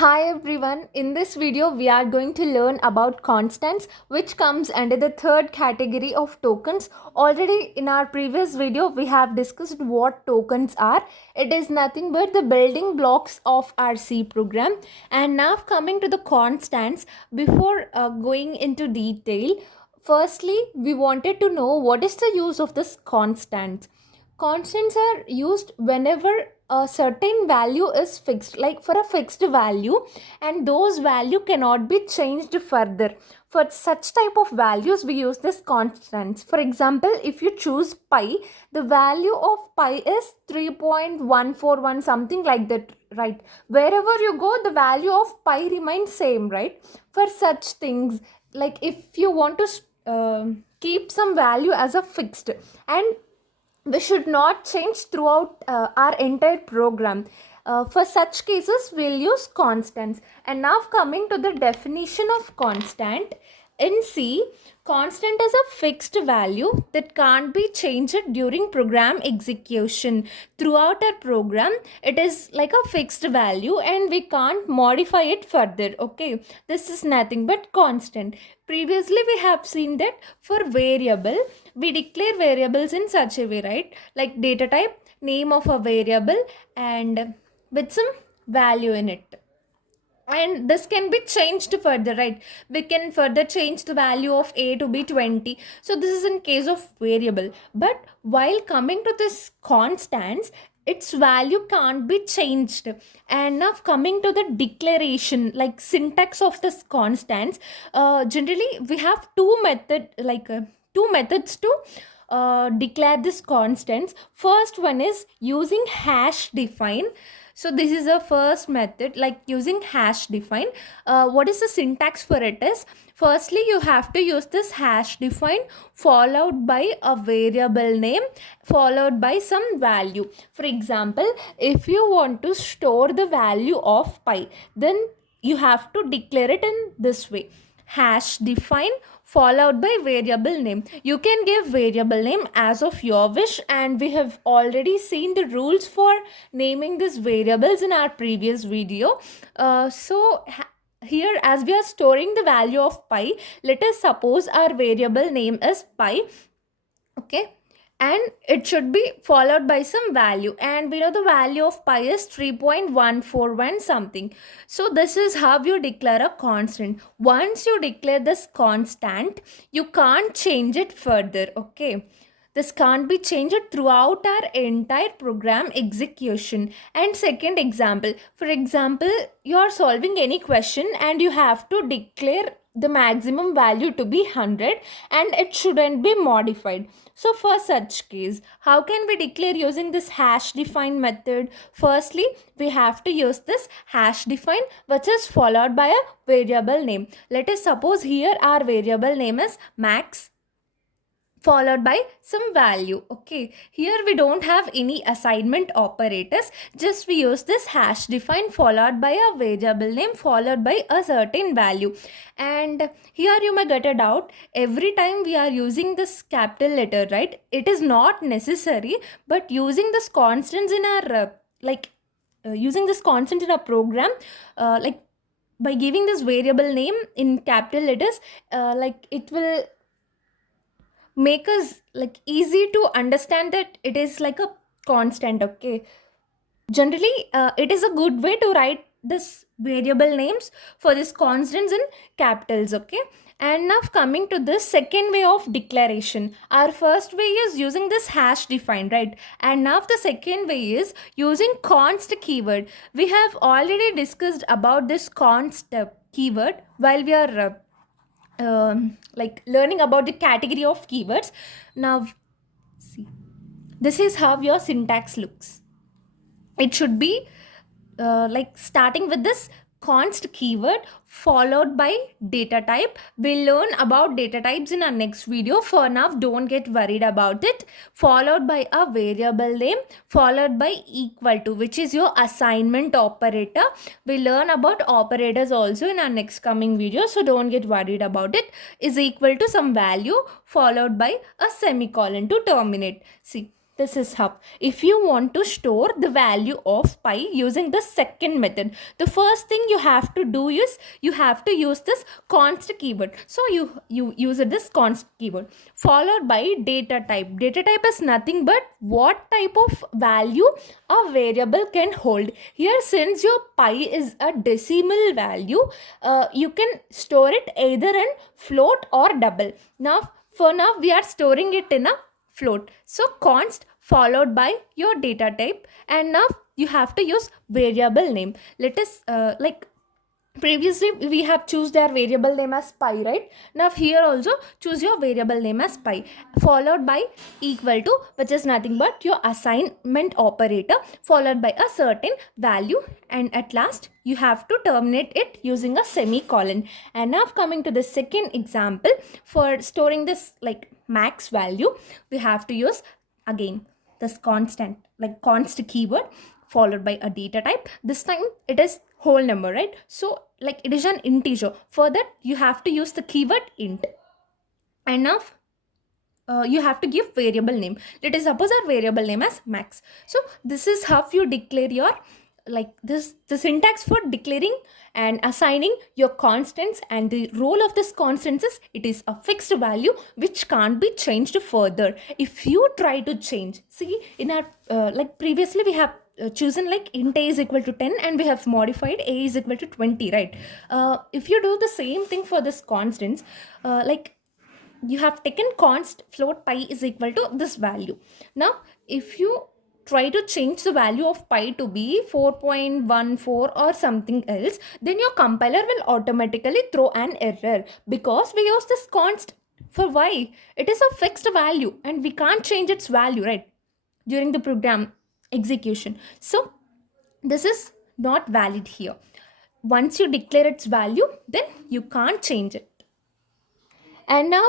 Hi everyone, in this video we are going to learn about constants which comes under the third category of tokens. Already in our previous video we have discussed what tokens are. It is nothing but the building blocks of our C program. And now coming to the constants, before going into detail, firstly we wanted to know what is the use of this constants. Constants are used whenever a certain value is fixed, like for a fixed value, and those value cannot be changed further. For such type of values we use this constants. For example, if you choose pi, the value of pi is 3.141, something like that, right? Wherever you go, the value of pi remains same, right? For such things, like if you want to keep some value as a fixed, and we should not change throughout our entire program. For such cases, we'll use constants. And now coming to the definition of constant. In C, constant is a fixed value that can't be changed during program execution. Throughout our program, it is like a fixed value and we can't modify it further. Okay, this is nothing but constant. Previously, we have seen that for variable, we declare variables in such a way, right? Like data type, name of a variable, and with some value in it. And this can be changed further, right? We can further change the value of a to be 20. So this is in case of variable. But while coming to this constants, its value can't be changed. And now coming to the declaration, like syntax of this constants, generally we have two methods to declare this constants. First one is using hash define. So this is a first method, like using hash define. What is the syntax for it is, firstly you have to use this hash define followed by a variable name followed by some value. For example, if you want to store the value of pi, then you have to declare it in this way: hash define followed by variable name. You can give variable name as of your wish, and we have already seen the rules for naming these variables in our previous video. Here, as we are storing the value of pi, let us suppose our variable name is pi. Okay, and it should be followed by some value, and we know the value of pi is 3.141 something. So this is how you declare a constant. Once you declare this constant, you can't change it further. Okay, this can't be changed throughout our entire program execution. And second example, for example, you are solving any question and you have to declare the maximum value to be 100 and it shouldn't be modified. So for such case, how can we declare using this hash define method? Firstly, we have to use this hash define, which is followed by a variable name. Let us suppose here our variable name is max followed by some value. Okay, here we don't have any assignment operators, just we use this hash define followed by a variable name followed by a certain value. And here you may get a doubt, every time we are using this capital letter, right? It is not necessary, but using this constants in our using this constant in a program, like by giving this variable name in capital letters, like it will make us like easy to understand that it is like a constant. Okay, generally it is a good way to write this variable names for this constants in capitals. Okay, and now coming to this second way of declaration. Our first way is using this hash define, right? And now the second way is using const keyword. We have already discussed about this const keyword while we are like learning about the category of keywords. Now see, this is how your syntax looks. It should be like starting with this const keyword followed by data type. We'll learn about data types in our next video. For now, don't get worried about it. Followed by a variable name followed by equal to, which is your assignment operator. We'll learn about operators also in our next coming video, so don't get worried about it. Is equal to some value followed by a semicolon to terminate. See, this is how. If you want to store the value of pi using the second method, the first thing you have to do is you have to use this const keyword. So you use this const keyword followed by data type. Data type is nothing but what type of value a variable can hold. Here, since your pi is a decimal value, you can store it either in float or double. Now for now we are storing it in a float, so const followed by your data type, and now you have to use variable name. Let us like previously we have choose their variable name as pi, right? Now here also choose your variable name as pi followed by equal to, which is nothing but your assignment operator, followed by a certain value, and at last you have to terminate it using a semicolon. And now coming to the second example, for storing this like max value, we have to use again this constant like const keyword followed by a data type. This time it is whole number, right? So like it is an integer. For that you have to use the keyword int. And now you have to give variable name. Let us suppose our variable name as max. So this is how you declare your like this the syntax for declaring and assigning your constants, and the role of this constants is it is a fixed value which can't be changed further. If you try to change, see in our like previously we have chosen like int a is equal to 10 and we have modified a is equal to 20, right? If you do the same thing for this constants, like you have taken const float pi is equal to this value. Now if you try to change the value of pi to be 4.14 or something else, then your compiler will automatically throw an error because we use this const for y. It is a fixed value and we can't change its value, right, during the program execution. So this is not valid here. Once you declare its value, then you can't change it. And now,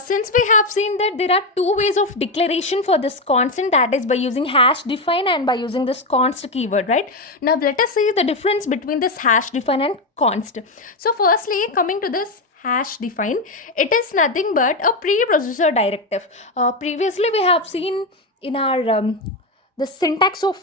since we have seen that there are two ways of declaration for this constant, that is by using hash define and by using this const keyword, right? Now, let us see the difference between this hash define and const. So, firstly, coming to this hash define, it is nothing but a preprocessor directive. Previously, we have seen in our the syntax of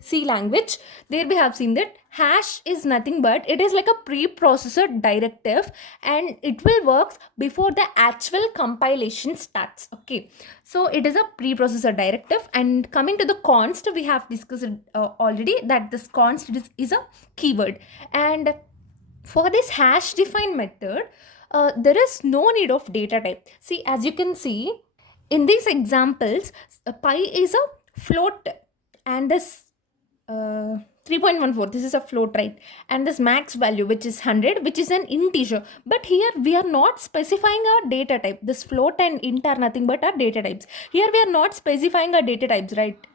C language, there we have seen that hash is nothing but it is like a preprocessor directive and it will work before the actual compilation starts. Okay, so it is a preprocessor directive. And coming to the const, we have discussed already that this const is a keyword. And for this hash define method, there is no need of data type. See, as you can see in these examples, pi is a float and this 3.14, this is a float, right? And this max value which is 100, which is an integer. But here we are not specifying our data type. This float and int are nothing but our data types. Here we are not specifying our data types, right?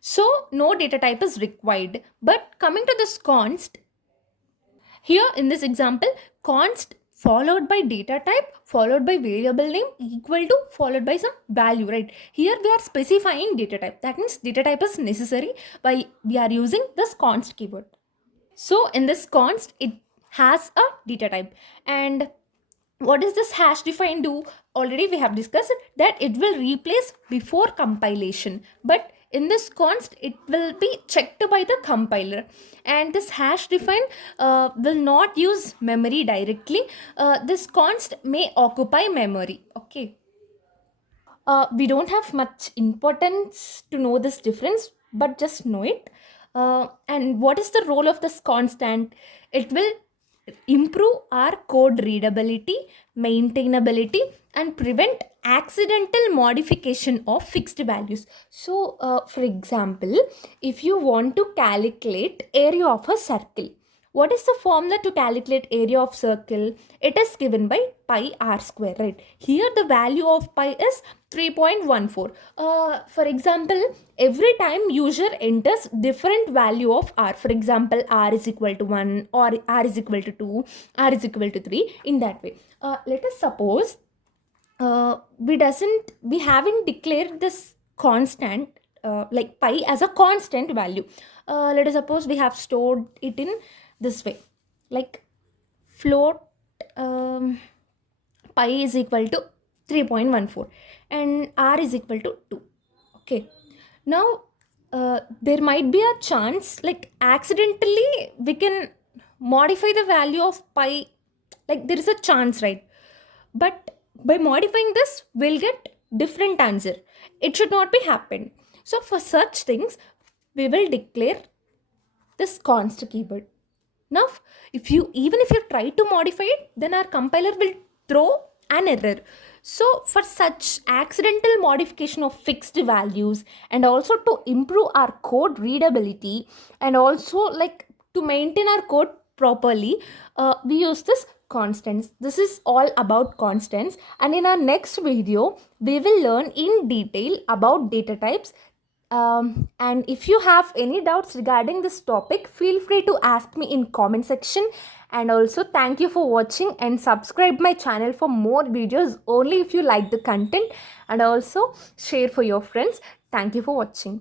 So no data type is required. But coming to this const, here in this example, const followed by data type followed by variable name equal to followed by some value, right? Here we are specifying data type. That means data type is necessary while we are using this const keyword. So in this const, it has a data type. And what does this hash define do? Already we have discussed that it will replace before compilation, but in this const it will be checked by the compiler. And this hash define will not use memory directly. This const may occupy memory. Okay, we don't have much importance to know this difference, but just know it. And what is the role of this constant? It will improve our code readability, maintainability, and prevent accidental modification of fixed values. So, for example, if you want to calculate area of a circle, what is the formula to calculate area of circle? It is given by pi r square, right? Here the value of pi is 3.14. For example, every time user enters different value of r, for example, r is equal to 1 or r is equal to 2, r is equal to 3, in that way. Let us suppose we haven't declared this constant like pi as a constant value. Let us suppose we have stored it in this way, like float pi is equal to 3.14 and r is equal to 2. Okay, Now there might be a chance, like accidentally we can modify the value of pi, like there is a chance, right? But by modifying this we'll get different answer. It should not be happen. So for such things we will declare this const keyword. Now if you, even if you try to modify it, then our compiler will throw an error. So for such accidental modification of fixed values, and also to improve our code readability, and also like to maintain our code properly, we use this constants. This is all about constants, and in our next video we will learn in detail about data types. And if you have any doubts regarding this topic, feel free to ask me in comment section. And also thank you for watching, and subscribe my channel for more videos only if you like the content, and also share for your friends. Thank you for watching.